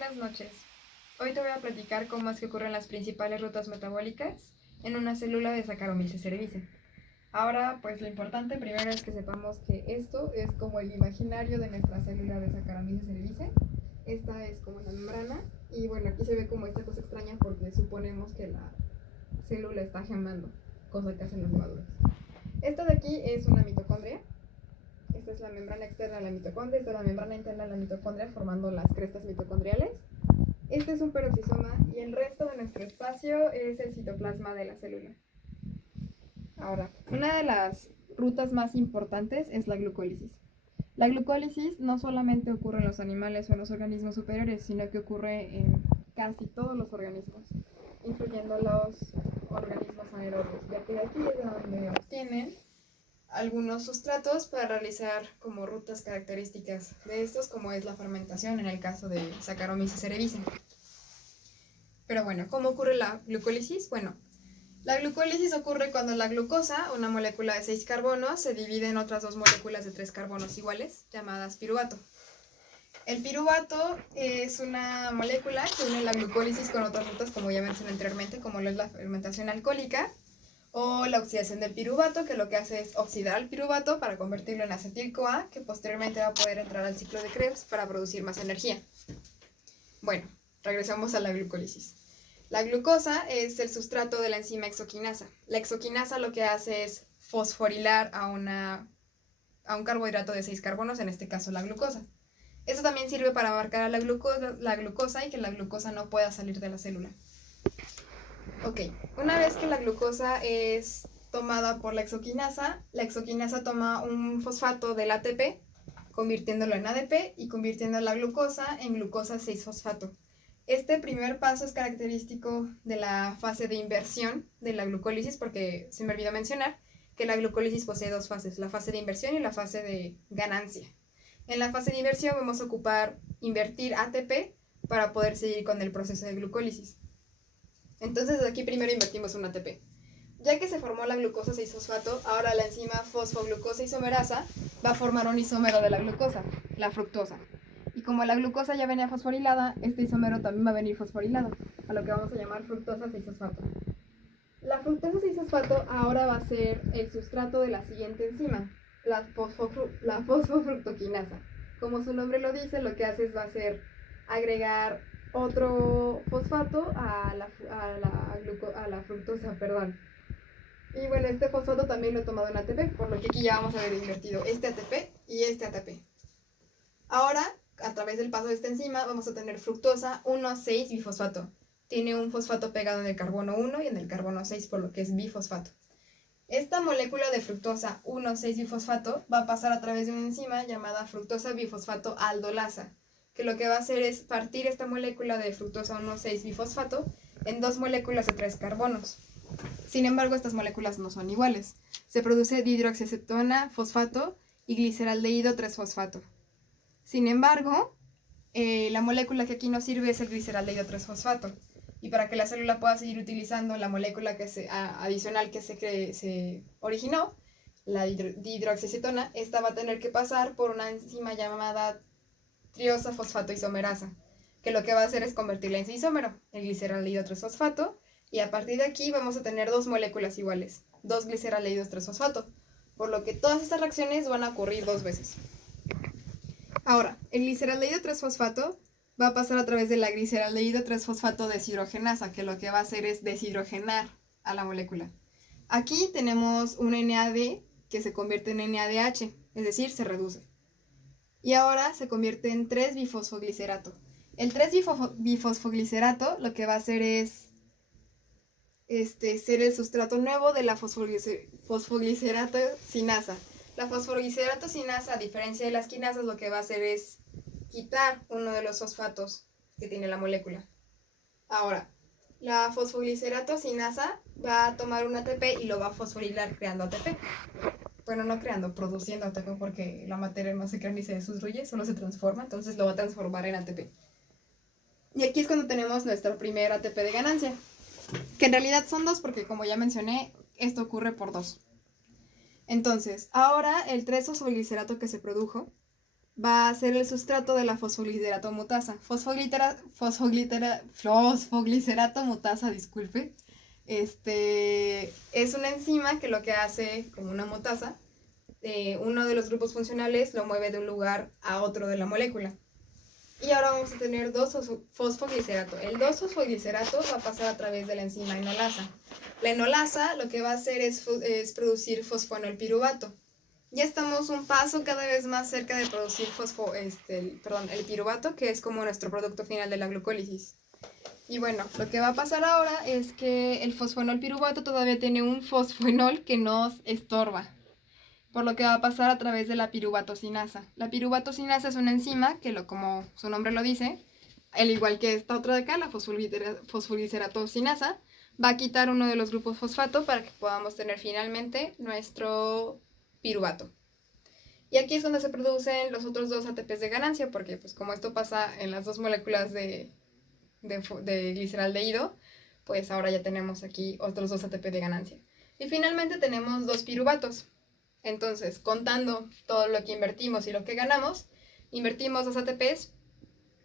Buenas noches. Hoy te voy a platicar cómo es que ocurren las principales rutas metabólicas en una célula de Saccharomyces cerevisiae. Ahora, pues lo importante primero es que sepamos que esto es como el imaginario de nuestra célula de Saccharomyces cerevisiae. Esta es como la membrana y bueno, aquí se ve como esta cosa extraña porque suponemos que la célula está gemando, cosa que hacen las levaduras. Esto de aquí es una mitocondria. Esta es la membrana externa de la mitocondria, esta es la membrana interna de la mitocondria formando las crestas mitocondriales. Este es un peroxisoma y el resto de nuestro espacio es el citoplasma de la célula. Ahora, una de las rutas más importantes es la glucólisis. La glucólisis no solamente ocurre en los animales o en los organismos superiores, sino que ocurre en casi todos los organismos, incluyendo los organismos anaerobios, ya que de aquí es donde obtienen algunos sustratos para realizar como rutas características de estos, como es la fermentación en el caso de Saccharomyces cerevisiae. Pero bueno, ¿cómo ocurre la glucólisis? Bueno, la glucólisis ocurre cuando la glucosa, una molécula de 6 carbonos, se divide en otras 2 moléculas de 3 carbonos iguales, llamadas piruvato. El piruvato es una molécula que une la glucólisis con otras rutas, como ya mencioné anteriormente, como lo es la fermentación alcohólica, o la oxidación del piruvato, que lo que hace es oxidar al piruvato para convertirlo en acetil-CoA, que posteriormente va a poder entrar al ciclo de Krebs para producir más energía. Bueno, regresamos a la glucólisis. La glucosa es el sustrato de la enzima hexoquinasa. La hexoquinasa lo que hace es fosforilar a un carbohidrato de 6 carbonos, en este caso la glucosa. Eso también sirve para marcar a la glucosa y que la glucosa no pueda salir de la célula. Ok, una vez que la glucosa es tomada por la exoquinasa toma un fosfato del ATP, convirtiéndolo en ADP y convirtiendo la glucosa en glucosa 6-fosfato. Este primer paso es característico de la fase de inversión de la glucólisis, porque se me olvidó mencionar que la glucólisis posee 2 fases, la fase de inversión y la fase de ganancia. En la fase de inversión vamos a ocupar invertir ATP para poder seguir con el proceso de glucólisis. Entonces aquí primero invertimos un ATP. Ya que se formó la glucosa 6-fosfato, ahora la enzima fosfoglucosa isomerasa va a formar un isómero de la glucosa, la fructosa. Y como la glucosa ya venía fosforilada, este isómero también va a venir fosforilado, a lo que vamos a llamar fructosa 6-fosfato. La fructosa 6-fosfato ahora va a ser el sustrato de la siguiente enzima, la fosfofructoquinasa. Como su nombre lo dice, lo que hace va a ser agregar otro fosfato a la fructosa, perdón. Y bueno, este fosfato también lo he tomado en ATP, por lo que aquí ya vamos a haber invertido este ATP y este ATP. Ahora, a través del paso de esta enzima, vamos a tener fructosa 1,6-bifosfato. Tiene un fosfato pegado en el carbono 1 y en el carbono 6, por lo que es bifosfato. Esta molécula de fructosa 1,6-bifosfato va a pasar a través de una enzima llamada fructosa bifosfato aldolasa, que lo que va a hacer es partir esta molécula de fructosa 1,6-bifosfato en 2 moléculas de 3 carbonos. Sin embargo, estas moléculas no son iguales. Se produce dihidroxiacetona fosfato y gliceraldehído 3-fosfato. Sin embargo, la molécula que aquí nos sirve es el gliceraldehído 3-fosfato. Y para que la célula pueda seguir utilizando la molécula adicional que se originó, la dihidroxiacetona, esta va a tener que pasar por una enzima llamada triosa fosfato isomerasa, que lo que va a hacer es convertirla en isómero, el gliceraldehído 3-fosfato, y a partir de aquí vamos a tener 2 moléculas iguales, 2 gliceraldehídos 3-fosfato, por lo que todas estas reacciones van a ocurrir 2 veces. Ahora, el gliceraldehído 3-fosfato va a pasar a través de la gliceraldehído 3-fosfato deshidrogenasa, que lo que va a hacer es deshidrogenar a la molécula. Aquí tenemos un NAD que se convierte en NADH, es decir, se reduce. Y ahora se convierte en 3-bifosfoglicerato. El 3-bifosfoglicerato lo que va a hacer es ser el sustrato nuevo de la fosfoglicerato sinasa. La fosfoglicerato sinasa, a diferencia de las quinasas, lo que va a hacer es quitar uno de los fosfatos que tiene la molécula. Ahora, la fosfoglicerato sinasa va a tomar un ATP y lo va a fosforilar creando ATP. Bueno, no creando, produciendo ATP, porque la materia no se crea ni se destruye, solo se transforma, entonces lo va a transformar en ATP. Y aquí es cuando tenemos nuestro primer ATP de ganancia, que en realidad son 2 porque, como ya mencioné, esto ocurre por 2. Entonces, ahora el 3-fosfoglicerato que se produjo va a ser el sustrato de la fosfogliterato mutasa. Fosfoglicerato mutasa, disculpe. Es una enzima que lo que hace, como una mutasa, uno de los grupos funcionales lo mueve de un lugar a otro de la molécula. Y ahora vamos a tener 2-fosfoglicerato. El 2-fosfoglicerato va a pasar a través de la enzima enolasa. La enolasa lo que va a hacer es producir fosfoenolpiruvato. Ya estamos un paso cada vez más cerca de producir el piruvato, que es como nuestro producto final de la glucólisis. Y bueno, lo que va a pasar ahora es que el fosfoenolpiruvato todavía tiene un fosfoenol que nos estorba, por lo que va a pasar a través de la piruvatocinasa. La piruvatocinasa es una enzima que, como su nombre lo dice, al igual que esta otra de acá, la fosfoglicerato-cinasa, va a quitar uno de los grupos fosfato para que podamos tener finalmente nuestro piruvato. Y aquí es donde se producen los otros 2 ATPs de ganancia, porque pues como esto pasa en las 2 moléculas de gliceraldehído, pues ahora ya tenemos aquí otros 2 ATP de ganancia. Y finalmente tenemos 2 piruvatos. Entonces, contando todo lo que invertimos y lo que ganamos, invertimos 2 ATPs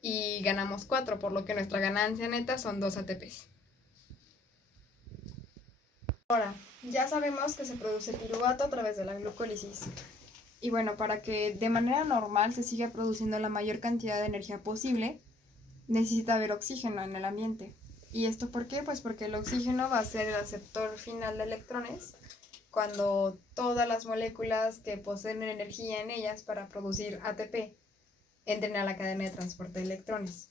y ganamos 4, por lo que nuestra ganancia neta son 2 ATPs. Ahora, ya sabemos que se produce piruvato a través de la glucólisis. Y bueno, para que de manera normal se siga produciendo la mayor cantidad de energía posible, necesita haber oxígeno en el ambiente. ¿Y esto por qué? Pues porque el oxígeno va a ser el aceptor final de electrones cuando todas las moléculas que poseen energía en ellas para producir ATP entren a la cadena de transporte de electrones.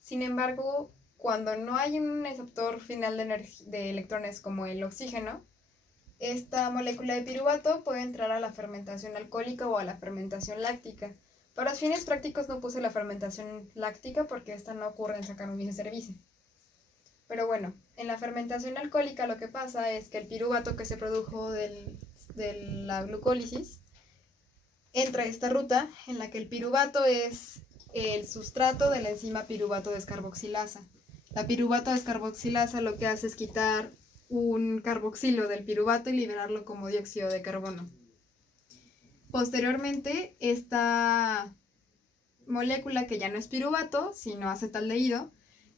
Sin embargo, cuando no hay un receptor final de electrones como el oxígeno, esta molécula de piruvato puede entrar a la fermentación alcohólica o a la fermentación láctica. Para fines prácticos no puse la fermentación láctica porque esta no ocurre en Saccharomyces cerevisiae. Pero bueno, en la fermentación alcohólica lo que pasa es que el piruvato que se produjo de la glucólisis entra a esta ruta en la que el piruvato es el sustrato de la enzima piruvato descarboxilasa. La piruvato descarboxilasa lo que hace es quitar un carboxilo del piruvato y liberarlo como dióxido de carbono. Posteriormente, esta molécula que ya no es piruvato, sino acetaldehído,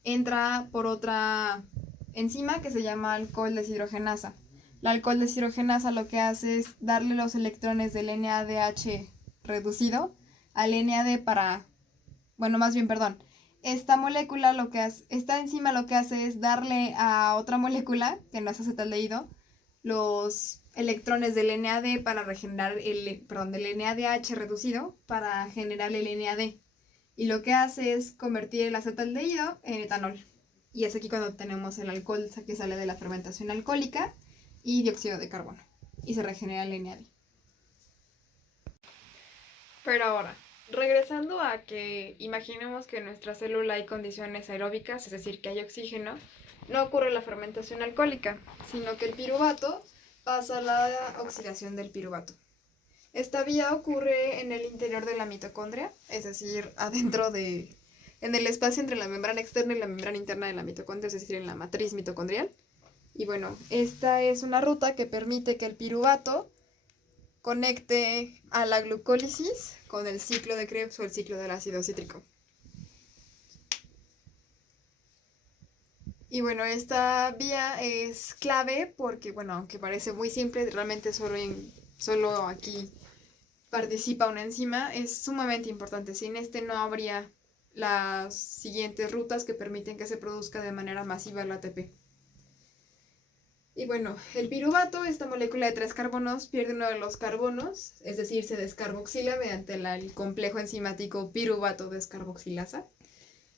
entra por otra enzima que se llama alcohol deshidrogenasa. La alcohol deshidrogenasa lo que hace es darle los electrones del NADH reducido al NAD esta enzima lo que hace es darle a otra molécula, que no es acetaldehído, los electrones del NAD para regenerar del NADH reducido para generar el NAD. Y lo que hace es convertir el acetaldehído en etanol. Y es aquí cuando tenemos el alcohol que sale de la fermentación alcohólica y dióxido de carbono. Y se regenera el NAD. Pero ahora, regresando a que imaginemos que en nuestra célula hay condiciones aeróbicas, es decir, que hay oxígeno, no ocurre la fermentación alcohólica, sino que el piruvato pasa a la oxidación del piruvato. Esta vía ocurre en el interior de la mitocondria, es decir, en el espacio entre la membrana externa y la membrana interna de la mitocondria, es decir, en la matriz mitocondrial. Y bueno, esta es una ruta que permite que el piruvato conecte a la glucólisis con el ciclo de Krebs o el ciclo del ácido cítrico. Y bueno, esta vía es clave porque, bueno, aunque parece muy simple, realmente solo aquí participa una enzima, es sumamente importante. Sin este no habría las siguientes rutas que permiten que se produzca de manera masiva el ATP. Y bueno, el piruvato, esta molécula de 3 carbonos, pierde uno de los carbonos, es decir, se descarboxila mediante el complejo enzimático piruvato descarboxilasa.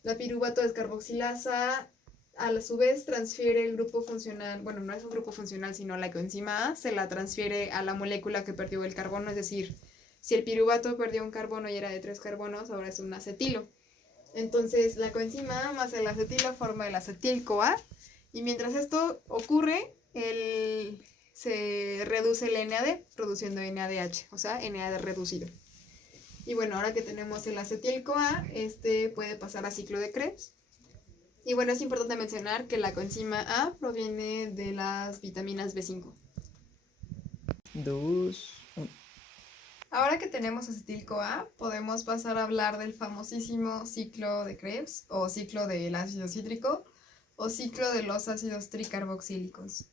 La piruvato descarboxilasa a su vez transfiere el grupo funcional, bueno, no es un grupo funcional, sino la coenzima A, se la transfiere a la molécula que perdió el carbono, es decir, si el piruvato perdió un carbono y era de 3 carbonos, ahora es un acetilo. Entonces la coenzima A más el acetilo forma el acetil-CoA, y mientras esto ocurre, se reduce el NAD, produciendo NADH, o sea, NAD reducido. Y bueno, ahora que tenemos el acetil-CoA, este puede pasar a ciclo de Krebs. Y bueno, es importante mencionar que la coenzima A proviene de las vitaminas B5. 2, 1. Ahora que tenemos acetil-CoA, podemos pasar a hablar del famosísimo ciclo de Krebs, o ciclo del ácido cítrico, o ciclo de los ácidos tricarboxílicos.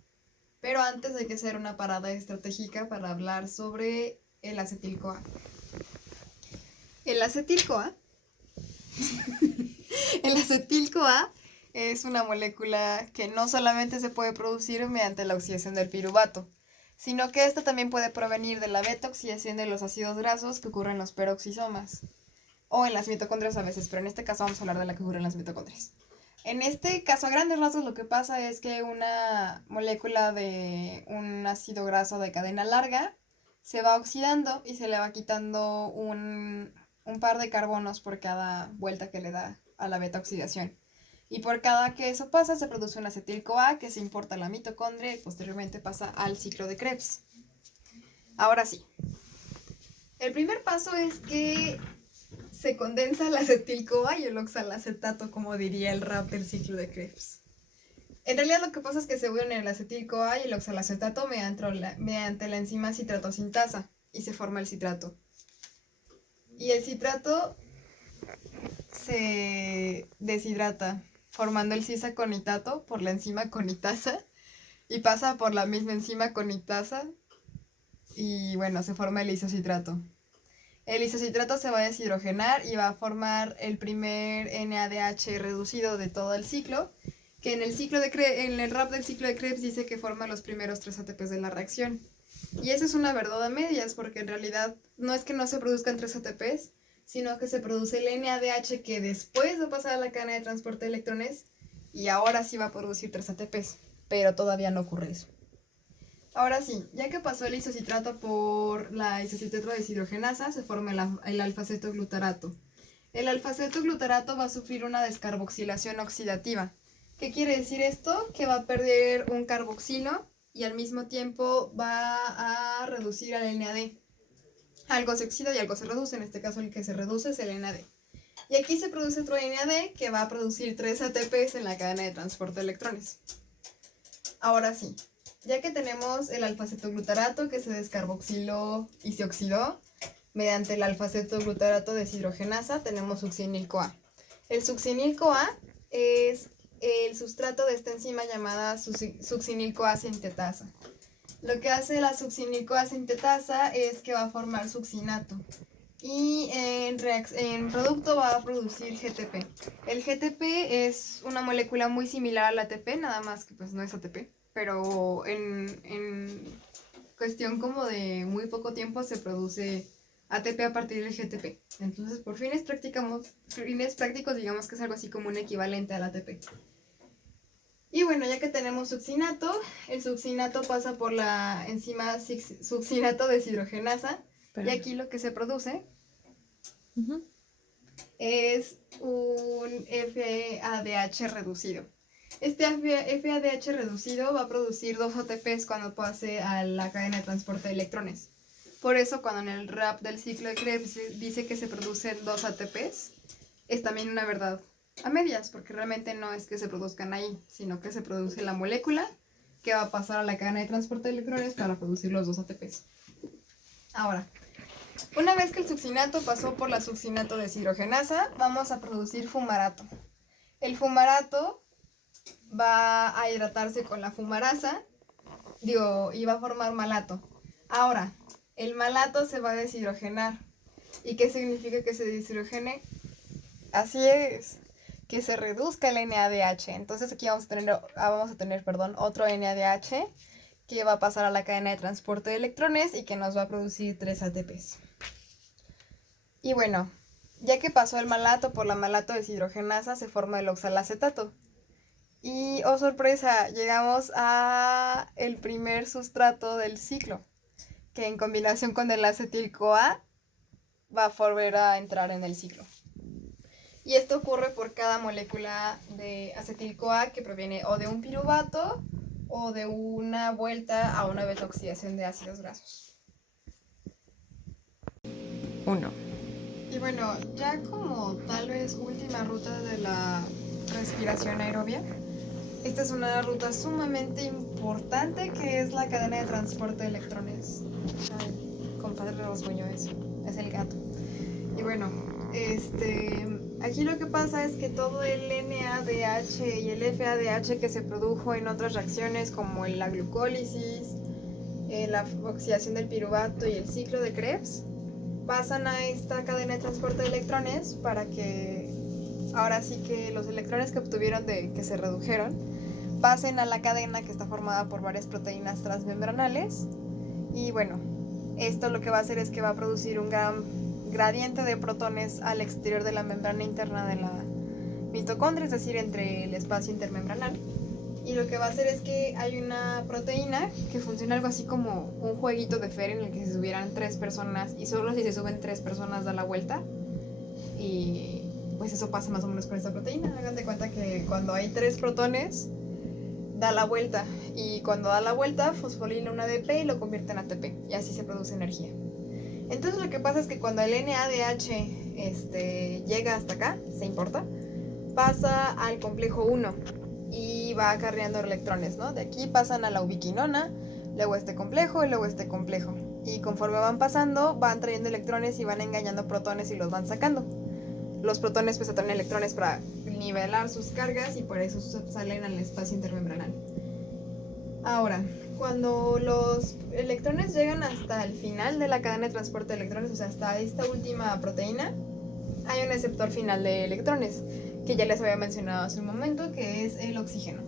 Pero antes hay que hacer una parada estratégica para hablar sobre el acetil-CoA. El acetil-CoA El acetil-CoA es una molécula que no solamente se puede producir mediante la oxidación del piruvato, sino que esta también puede provenir de la beta-oxidación de los ácidos grasos que ocurren en los peroxisomas, o en las mitocondrias a veces, pero en este caso vamos a hablar de la que ocurre en las mitocondrias. En este caso, a grandes rasgos, lo que pasa es que una molécula de un ácido graso de cadena larga se va oxidando y se le va quitando un par de carbonos por cada vuelta que le da a la beta oxidación. Y por cada que eso pasa, se produce un acetil-CoA que se importa a la mitocondria y posteriormente pasa al ciclo de Krebs. Ahora sí, el primer paso es que se condensa el acetil-CoA y el oxalacetato, como diría el rap del ciclo de Krebs. En realidad lo que pasa es que se unen el acetil-CoA y el oxalacetato mediante la enzima citratosintasa y se forma el citrato. Y el citrato se deshidrata, formando el cisaconitato por la enzima conitasa y pasa por la misma enzima conitasa y bueno, se forma el isocitrato. El isocitrato se va a deshidrogenar y va a formar el primer NADH reducido de todo el ciclo, que en el rap del ciclo de Krebs dice que forma los primeros 3 ATPs de la reacción. Y eso es una verdad a medias, porque en realidad no es que no se produzcan 3 ATPs, sino que se produce el NADH que después va a pasar a la cadena de transporte de electrones y ahora sí va a producir 3 ATPs, pero todavía no ocurre eso. Ahora sí, ya que pasó el isocitrato por la isocitrato deshidrogenasa, se forma el alfa-cetoglutarato. El alfa-cetoglutarato va a sufrir una descarboxilación oxidativa. ¿Qué quiere decir esto? Que va a perder un carboxilo y al mismo tiempo va a reducir al NAD. Algo se oxida y algo se reduce, en este caso el que se reduce es el NAD. Y aquí se produce otro NAD que va a producir 3 ATPs en la cadena de transporte de electrones. Ahora sí, ya que tenemos el alfa-cetoglutarato que se descarboxiló y se oxidó, mediante el alfa-cetoglutarato deshidrogenasa tenemos succinil-CoA. El succinil-CoA es el sustrato de esta enzima llamada succinil-CoA sintetasa. Lo que hace la succinil-CoA sintetasa es que va a formar succinato y en producto va a producir GTP. El GTP es una molécula muy similar al ATP, nada más que pues no es ATP, pero en cuestión como de muy poco tiempo se produce ATP a partir del GTP. Entonces, por fines prácticos, digamos que es algo así como un equivalente al ATP. Y bueno, ya que tenemos succinato, el succinato pasa por la enzima succinato deshidrogenasa. Y aquí lo que se produce es un FADH reducido. Este FADH reducido va a producir 2 ATPs cuando pase a la cadena de transporte de electrones. Por eso cuando en el rap del ciclo de Krebs dice que se producen 2 ATPs, es también una verdad a medias, porque realmente no es que se produzcan ahí, sino que se produce la molécula que va a pasar a la cadena de transporte de electrones para producir los 2 ATPs. Ahora, una vez que el succinato pasó por la succinato deshidrogenasa, vamos a producir fumarato. El fumarato va a hidratarse con la fumarasa, y va a formar malato. Ahora, el malato se va a deshidrogenar. ¿Y qué significa que se deshidrogene? Así es, que se reduzca el NADH. Entonces aquí vamos a tener otro NADH que va a pasar a la cadena de transporte de electrones y que nos va a producir 3 ATPs. Y bueno, ya que pasó el malato por la malato deshidrogenasa, se forma el oxalacetato. Y, oh sorpresa, llegamos a el primer sustrato del ciclo, que en combinación con el acetil-CoA va a volver a entrar en el ciclo. Y esto ocurre por cada molécula de acetil-CoA que proviene o de un piruvato o de una vuelta a una beta-oxidación de ácidos grasos. 1. Y bueno, ya como tal vez última ruta de la respiración aerobia, esta es una ruta sumamente importante que es la cadena de transporte de electrones. compadre rasguño eso. Es el gato. Y bueno, aquí lo que pasa es que todo el NADH y el FADH que se produjo en otras reacciones como en la glucólisis, la oxidación del piruvato y el ciclo de Krebs, pasan a esta cadena de transporte de electrones para que ahora sí que los electrones que obtuvieron que se redujeron pasen a la cadena que está formada por varias proteínas transmembranales. Y bueno, esto lo que va a hacer es que va a producir un gran gradiente de protones al exterior de la membrana interna de la mitocondria, es decir, entre el espacio intermembranal. Y lo que va a hacer es que hay una proteína que funciona algo así como un jueguito de feria en el que se subieran 3 personas y solo si se suben 3 personas da la vuelta. Y pues eso pasa más o menos con esta proteína. Hagan de cuenta que cuando hay 3 protones da la vuelta, y cuando da la vuelta fosfolila un ADP y lo convierte en ATP y así se produce energía. Entonces lo que pasa es que cuando el NADH llega hasta acá, se importa, pasa al complejo 1 y va acarreando electrones, ¿no? De aquí pasan a la ubiquinona, luego este complejo y luego este complejo. Y conforme van pasando, van trayendo electrones y van engañando protones y los van sacando. Los protones pues atraen electrones para nivelar sus cargas y por eso salen al espacio intermembranal. Ahora, cuando los electrones llegan hasta el final de la cadena de transporte de electrones, o sea, hasta esta última proteína, hay un receptor final de electrones, que ya les había mencionado hace un momento, que es el oxígeno.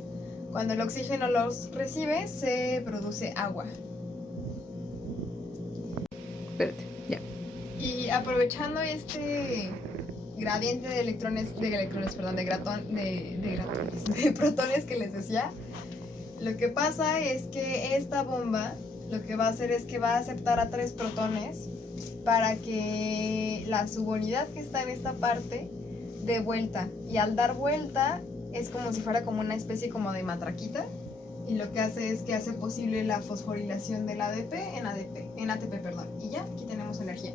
Cuando el oxígeno los recibe, se produce agua. Espérate, ya. Y aprovechando este gradiente de de protones que les decía, lo que pasa es que esta bomba lo que va a hacer es que va a aceptar a 3 protones para que la subunidad que está en esta parte dé vuelta. Y al dar vuelta es como si fuera como una especie como de matraquita. Y lo que hace es que hace posible la fosforilación del ADP en ATP, perdón. Y ya, aquí tenemos energía.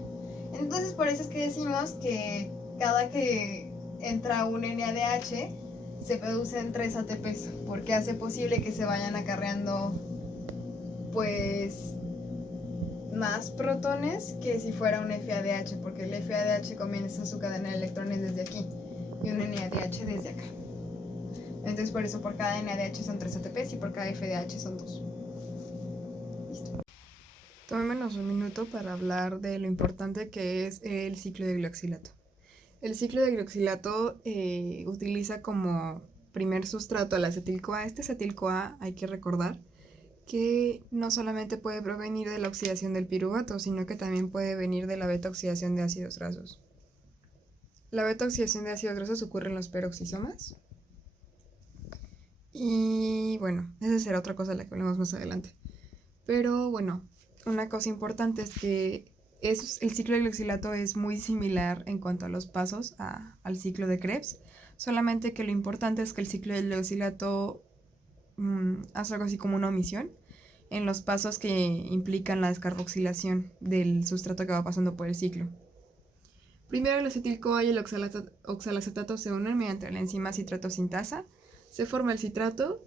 Entonces por eso es que decimos que cada que entra un NADH se producen 3 ATPs, porque hace posible que se vayan acarreando pues más protones que si fuera un FADH, porque el FADH comienza su cadena de electrones desde aquí y un NADH desde acá. Entonces por eso por cada NADH son 3 ATPs y por cada FADH son 2. Listo. Tomémonos un minuto para hablar de lo importante que es el ciclo de glioxilato. El ciclo de glioxilato utiliza como primer sustrato al acetil-CoA. Este acetil-CoA, hay que recordar que no solamente puede provenir de la oxidación del piruvato, sino que también puede venir de la beta-oxidación de ácidos grasos. La beta-oxidación de ácidos grasos ocurre en los peroxisomas. Y bueno, esa será otra cosa de la que hablemos más adelante. Pero bueno, una cosa importante es que el ciclo de glioxilato es muy similar en cuanto a los pasos al ciclo de Krebs, solamente que lo importante es que el ciclo de glioxilato hace algo así como una omisión en los pasos que implican la descarboxilación del sustrato que va pasando por el ciclo. Primero el acetil-CoA y el oxalacetato se unen mediante la enzima citrato sintasa, se forma el citrato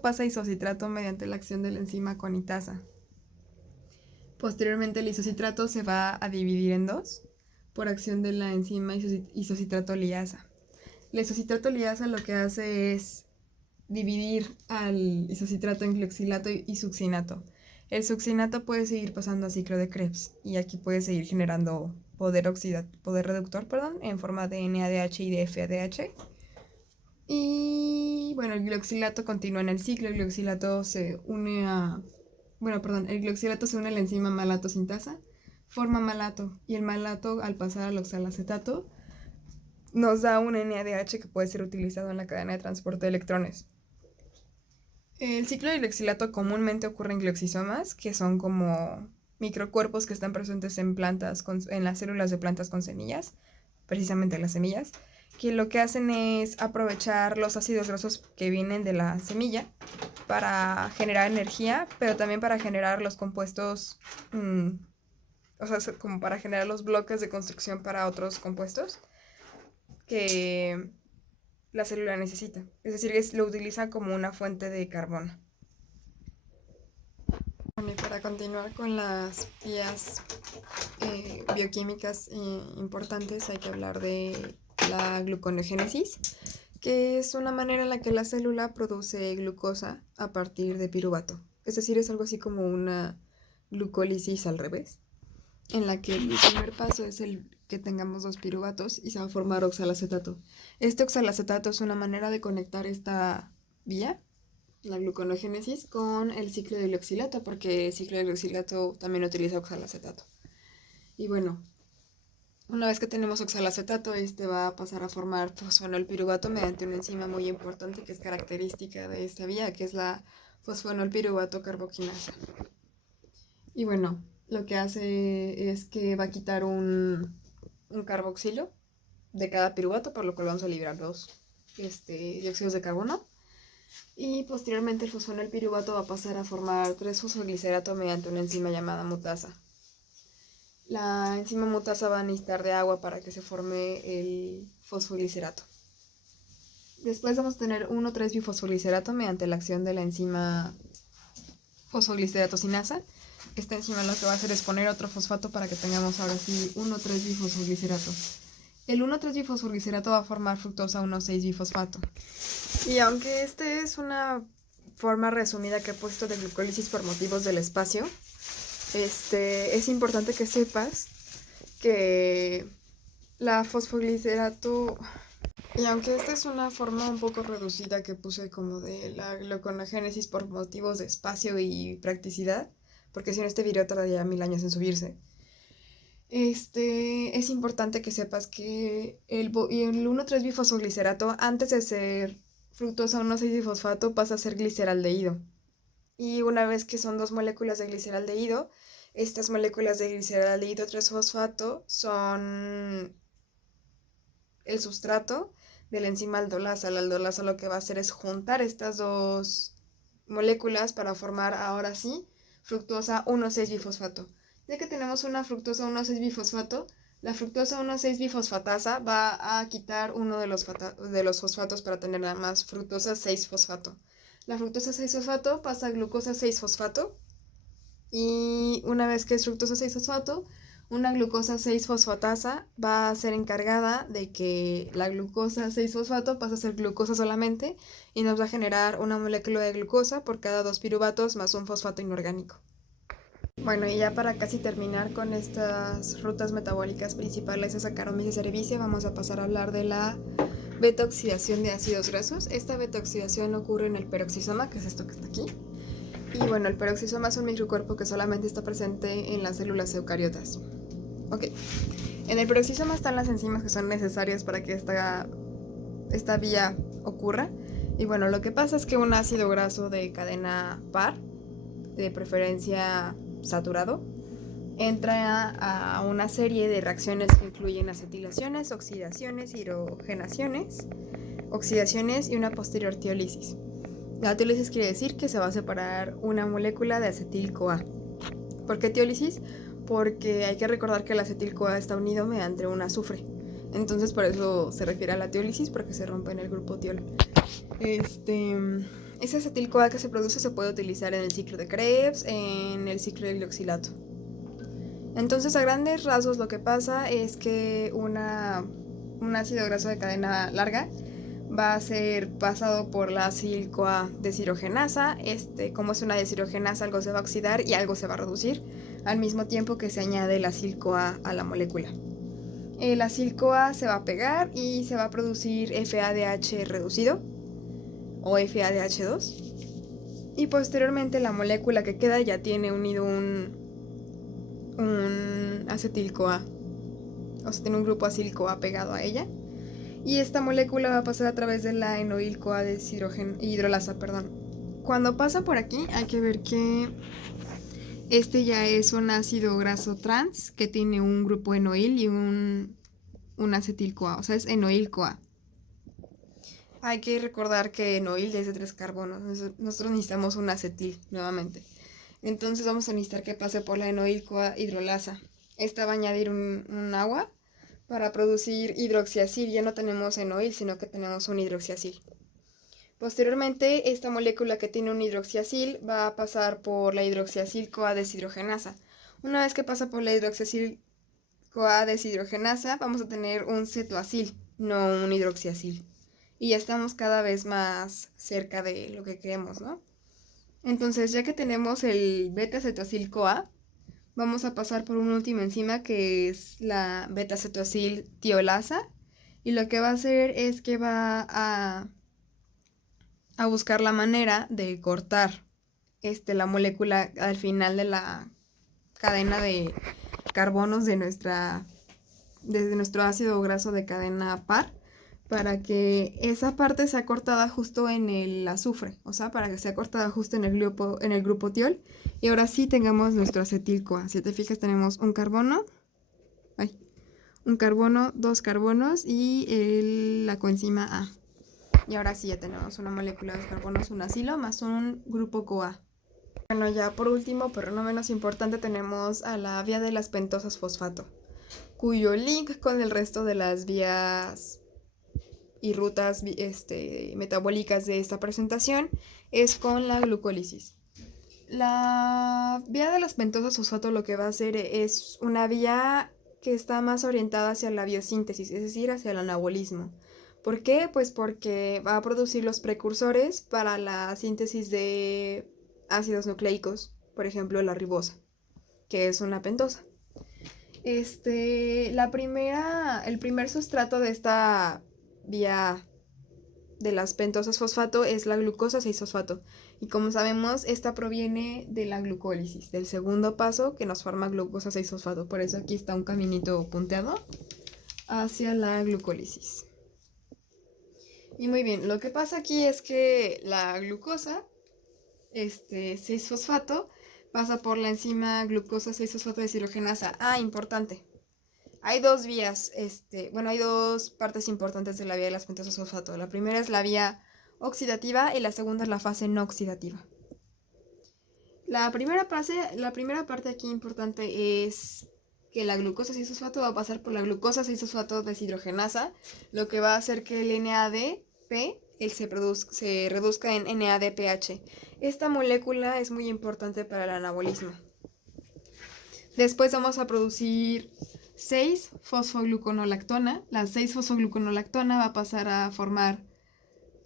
pasa a isocitrato mediante la acción de la enzima conitasa. Posteriormente el isocitrato se va a dividir en 2 por acción de la enzima isocitrato liasa. La isocitrato liasa lo que hace es dividir al isocitrato en glioxilato y succinato. El succinato puede seguir pasando a ciclo de Krebs y aquí puede seguir generando poder reductor, en forma de NADH y de FADH. Y bueno, el glioxilato continúa en el ciclo. El glioxilato se une a la enzima malato sintasa, forma malato, y el malato al pasar al oxalacetato nos da un NADH que puede ser utilizado en la cadena de transporte de electrones. El ciclo de glioxilato comúnmente ocurre en glioxisomas, que son como microcuerpos que están presentes en las células de plantas con semillas, precisamente las semillas, que lo que hacen es aprovechar los ácidos grasos que vienen de la semilla para generar energía, pero también para generar los compuestos, como para generar los bloques de construcción para otros compuestos que la célula necesita. Es decir, lo utiliza como una fuente de carbono. Bueno, y para continuar con las vías bioquímicas importantes, hay que hablar de la gluconeogénesis, que es una manera en la que la célula produce glucosa a partir de piruvato. Es decir, es algo así como una glucólisis al revés, en la que el primer paso es el que tengamos dos piruvatos y se va a formar oxalacetato. Este oxalacetato es una manera de conectar esta vía, la gluconeogénesis, con el ciclo del oxilato, porque el ciclo del oxilato también utiliza oxalacetato. Y bueno, una vez que tenemos oxalacetato, este va a pasar a formar fosfonolpiruvato mediante una enzima muy importante que es característica de esta vía, que es la fosfonolpiruvato carboquinasa. Y bueno, lo que hace es que va a quitar un carboxilo de cada piruvato, por lo cual vamos a liberar dos dióxidos de carbono. Y posteriormente el fosfonolpiruvato va a pasar a formar 3-fosfoglicerato mediante una enzima llamada mutasa. La enzima mutasa va a necesitar de agua para que se forme el fosfoglicerato. Después vamos a tener 1,3-bifosfoglicerato mediante la acción de la enzima fosfoglicerato-sinasa. Esta enzima lo que va a hacer es poner otro fosfato para que tengamos ahora sí 1,3-bifosfoglicerato. El 1,3-bifosfoglicerato va a formar fructosa 1,6-bifosfato. Y aunque es una forma resumida que he puesto de glucólisis por motivos del espacio, es importante que sepas que la fosfoglicerato, y aunque esta es una forma un poco reducida que puse como de la gluconeogénesis por motivos de espacio y practicidad, porque si no este video tardaría 1000 años en subirse, es importante que sepas que el 1,3-bifosfoglicerato, antes de ser fructosa 1,6-bifosfato, pasa a ser gliceraldehído. Y una vez que son dos moléculas de gliceraldehído, estas moléculas de gliceraldehído 3-fosfato son el sustrato de la enzima aldolasa. La aldolasa lo que va a hacer es juntar estas dos moléculas para formar ahora sí fructosa 1,6-bifosfato. Ya que tenemos una fructosa 1,6-bifosfato, la fructosa 1,6-bifosfatasa va a quitar uno de los fosfatos para tener nada más fructosa 6-fosfato. La fructosa 6-fosfato pasa a glucosa 6-fosfato, y una vez que es fructosa 6-fosfato, una glucosa 6-fosfatasa va a ser encargada de que la glucosa 6-fosfato pase a ser glucosa solamente y nos va a generar una molécula de glucosa por cada 2 piruvatos más un fosfato inorgánico. Bueno, y ya para casi terminar con estas rutas metabólicas principales de Saccharomyces cerevisiae, vamos a pasar a hablar de la beta-oxidación de ácidos grasos. Esta beta-oxidación ocurre en el peroxisoma, que es esto que está aquí. Y bueno, el peroxisoma es un microcuerpo que solamente está presente en las células eucariotas. Ok, en el peroxisoma están las enzimas que son necesarias para que esta vía ocurra. Y bueno, lo que pasa es que un ácido graso de cadena par, de preferencia saturado, entra a una serie de reacciones que incluyen acetilaciones, oxidaciones, hidrogenaciones, oxidaciones y una posterior tiólisis. La tiólisis quiere decir que se va a separar una molécula de acetil-CoA. ¿Por qué tiólisis? Porque hay que recordar que el acetil-CoA está unido mediante un azufre. Entonces por eso se refiere a la tiólisis, porque se rompe en el grupo tiol. Ese acetil-CoA que se produce se puede utilizar en el ciclo de Krebs, en el ciclo del glioxilato. Entonces, a grandes rasgos, lo que pasa es que un ácido graso de cadena larga va a ser pasado por la acil-CoA deshidrogenasa. Como es una deshidrogenasa, algo se va a oxidar y algo se va a reducir, al mismo tiempo que se añade el acil-CoA a la molécula. El acil-CoA se va a pegar y se va a producir FADH reducido o FADH2. Y posteriormente la molécula que queda ya tiene unido un acetil-CoA. O sea, tiene un grupo acil-CoA pegado a ella. Y esta molécula va a pasar a través de la enoil-CoA hidrolasa, Cuando pasa por aquí hay que ver que ya es un ácido graso trans que tiene un grupo enoil y un acetil-CoA, o sea, es enoil-CoA. Hay que recordar que enoil es de 3 carbonos, nosotros necesitamos un acetil nuevamente. Entonces vamos a necesitar que pase por la enoil-CoA hidrolasa. Esta va a añadir un agua para producir hidroxiacil. Ya no tenemos enoil, sino que tenemos un hidroxiacil. Posteriormente, esta molécula que tiene un hidroxiacil va a pasar por la hidroxiacil-CoA deshidrogenasa. Una vez que pasa por la hidroxiacil-CoA deshidrogenasa, vamos a tener un cetoacil, no un hidroxiacil. Y ya estamos cada vez más cerca de lo que queremos, ¿no? Entonces, ya que tenemos el beta-cetoacil-CoA, vamos a pasar por una última enzima que es la beta-cetoacil-tiolasa. Y lo que va a hacer es que va a buscar la manera de cortar la molécula al final de la cadena de carbonos desde nuestro ácido graso de cadena par, para que esa parte sea cortada justo en el azufre, o sea, para que sea cortada justo en el grupo tiol, y ahora sí tengamos nuestro acetil-CoA. Si te fijas, tenemos un carbono, dos carbonos y la coenzima A. Y ahora sí ya tenemos una molécula de dos carbonos, un acilo, más un grupo CoA. Bueno, ya por último, pero no menos importante, tenemos a la vía de las pentosas fosfato, cuyo link con el resto de las vías y rutas metabólicas de esta presentación es con la glucólisis. La vía de las pentosas fosfato lo que va a hacer es una vía que está más orientada hacia la biosíntesis, es decir, hacia el anabolismo. ¿Por qué? Pues porque va a producir los precursores para la síntesis de ácidos nucleicos, por ejemplo la ribosa, que es una pentosa. El primer sustrato de esta vía de las pentosas fosfato es la glucosa 6-fosfato. Y como sabemos, esta proviene de la glucólisis, del segundo paso que nos forma glucosa 6-fosfato. Por eso aquí está un caminito punteado hacia la glucólisis. Y muy bien, lo que pasa aquí es que la glucosa 6-fosfato pasa por la enzima glucosa 6-fosfato deshidrogenasa. Ah, importante. Hay dos vías, hay dos partes importantes de la vía de las pentosas fosfato. La primera es la vía oxidativa y la segunda es la fase no oxidativa. La primera parte aquí importante es que la glucosa 6-fosfato va a pasar por la glucosa 6-fosfato deshidrogenasa, lo que va a hacer que el NADP se reduzca en NADPH. Esta molécula es muy importante para el anabolismo. Después vamos a producir 6-fosfogluconolactona. La 6-fosfogluconolactona va a pasar a formar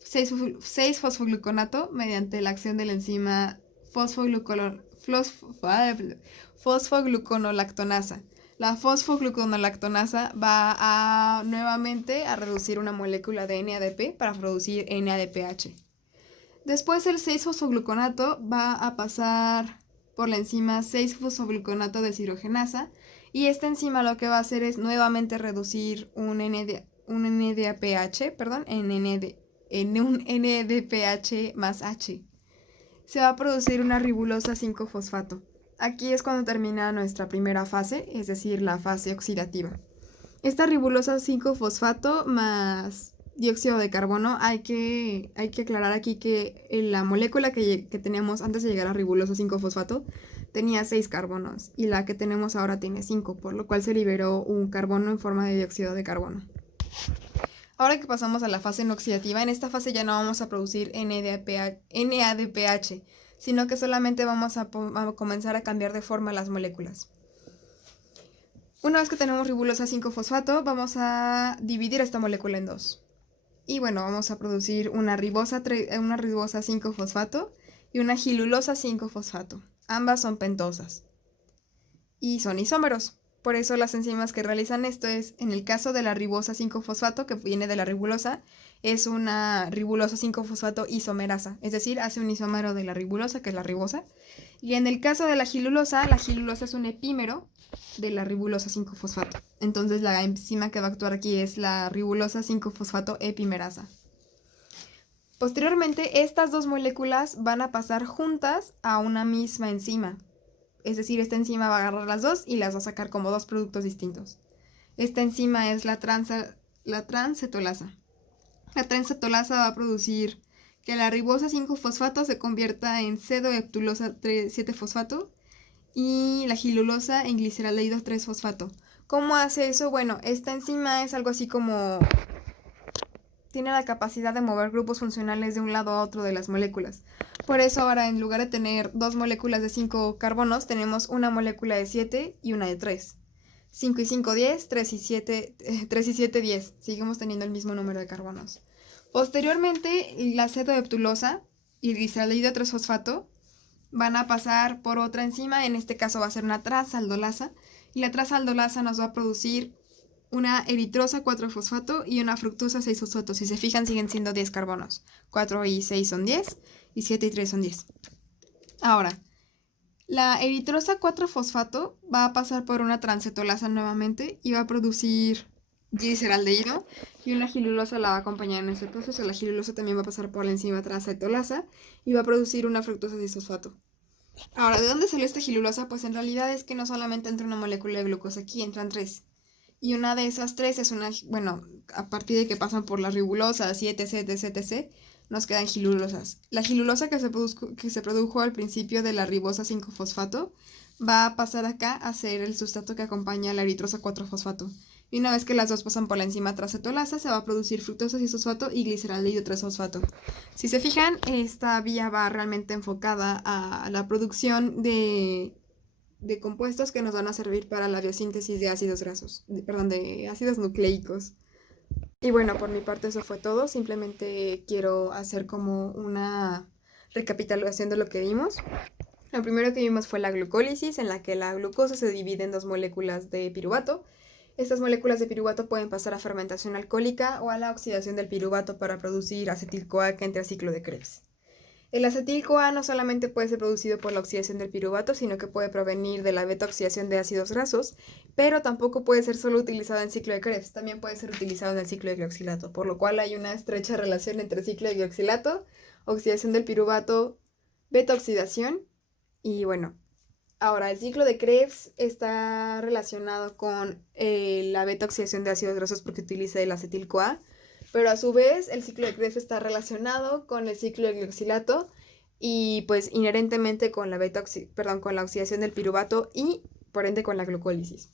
6-fosfogluconato mediante la acción de la enzima fosfogluconolactonasa. La fosfogluconolactonasa va a nuevamente a reducir una molécula de NADP para producir NADPH. Después el 6-fosfogluconato va a pasar por la enzima 6-fosfogluconato deshidrogenasa, y esta enzima lo que va a hacer es nuevamente reducir un NADPH en un NADPH más H. Se va a producir una ribulosa 5-fosfato. Aquí es cuando termina nuestra primera fase, es decir, la fase oxidativa. Esta ribulosa 5-fosfato más dióxido de carbono, hay que aclarar aquí que la molécula que teníamos antes de llegar a ribuloso 5-fosfato tenía 6 carbonos y la que tenemos ahora tiene 5, por lo cual se liberó un carbono en forma de dióxido de carbono. Ahora que pasamos a la fase no oxidativa, en esta fase ya no vamos a producir NADPH, sino que solamente vamos a comenzar a cambiar de forma las moléculas. Una vez que tenemos ribulosa 5-fosfato, vamos a dividir esta molécula en dos. Y bueno, vamos a producir una ribosa 5-fosfato y una gilulosa 5-fosfato. Ambas son pentosas y son isómeros. Por eso las enzimas que realizan esto es, en el caso de la ribosa 5-fosfato, que viene de la ribulosa, es una ribulosa 5-fosfato isomerasa, es decir, hace un isómero de la ribulosa, que es la ribosa. Y en el caso de la gilulosa es un epímero de la ribulosa 5-fosfato. Entonces la enzima que va a actuar aquí es la ribulosa 5-fosfato epimerasa. Posteriormente, estas dos moléculas van a pasar juntas a una misma enzima. Es decir, esta enzima va a agarrar las dos y las va a sacar como dos productos distintos. Esta enzima es la transcetolasa. La transcetolasa va a producir que la ribosa 5-fosfato se convierta en C-deoheptulosa 7-fosfato y la gilulosa en gliceraldehído 3-fosfato. ¿Cómo hace eso? Bueno, esta enzima es algo así como tiene la capacidad de mover grupos funcionales de un lado a otro de las moléculas. Por eso ahora, en lugar de tener dos moléculas de 5 carbonos, tenemos una molécula de 7 y una de 3. 5 y 5, 10, 3 y 7, 3 y 7, 10. Seguimos teniendo el mismo número de carbonos. Posteriormente, la acetoheptulosa y el gliceraldehído 3-fosfato van a pasar por otra enzima, en este caso va a ser una trazaldolasa, y la trazaldolasa nos va a producir una eritrosa 4-fosfato y una fructosa 6-fosfato. Si se fijan, siguen siendo 10 carbonos. 4 y 6 son 10 y 7 y 3 son 10. Ahora, la eritrosa 4-fosfato va a pasar por una transcetolasa nuevamente y va a producir gliceraldehído, y una gilulosa la va a acompañar en este proceso. La gilulosa también va a pasar por la enzima transcetolasa y va a producir una fructosa 6-fosfato. Ahora, ¿de dónde salió esta gilulosa? Pues en realidad es que no solamente entra una molécula de glucosa aquí, entran 3. Y una de esas 3 es una, bueno, a partir de que pasan por las ribulosas y etc, etc, etc, nos quedan gilulosas. La gilulosa que se produjo al principio de la ribosa 5-fosfato va a pasar acá a ser el sustrato que acompaña a la eritrosa 4-fosfato. Y una vez que las dos pasan por la enzima transcetolasa, se va a producir fructosa 6-fosfato y gliceraldehído 3-fosfato. Si se fijan, esta vía va realmente enfocada a la producción de compuestos que nos van a servir para la biosíntesis de ácidos grasos, de ácidos nucleicos. Y bueno, por mi parte eso fue todo. Simplemente quiero hacer como una recapitulación de lo que vimos. Lo primero que vimos fue la glucólisis, en la que la glucosa se divide en dos moléculas de piruvato. Estas moléculas de piruvato pueden pasar a fermentación alcohólica o a la oxidación del piruvato para producir acetil-CoA que entra al ciclo de Krebs. El acetil-CoA no solamente puede ser producido por la oxidación del piruvato, sino que puede provenir de la beta-oxidación de ácidos grasos, pero tampoco puede ser solo utilizado en ciclo de Krebs, también puede ser utilizado en el ciclo de glioxilato, por lo cual hay una estrecha relación entre ciclo de glioxilato, oxidación del piruvato, beta-oxidación, y bueno, ahora el ciclo de Krebs está relacionado con la beta-oxidación de ácidos grasos porque utiliza el acetil-CoA, pero a su vez el ciclo de Krebs está relacionado con el ciclo de glioxilato y pues inherentemente con la con la oxidación del piruvato y por ende con la glucólisis.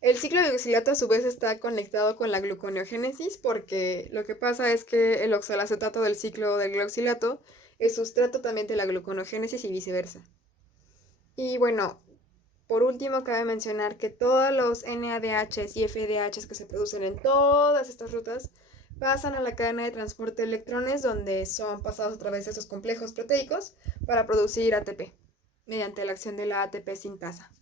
El ciclo de glioxilato a su vez está conectado con la gluconeogénesis porque lo que pasa es que el oxalacetato del ciclo del glioxilato es sustrato también de la gluconeogénesis y viceversa. Y bueno, por último, cabe mencionar que todos los NADHs y FADHs que se producen en todas estas rutas pasan a la cadena de transporte de electrones, donde son pasados a través de esos complejos proteicos para producir ATP, mediante la acción de la ATP sintasa.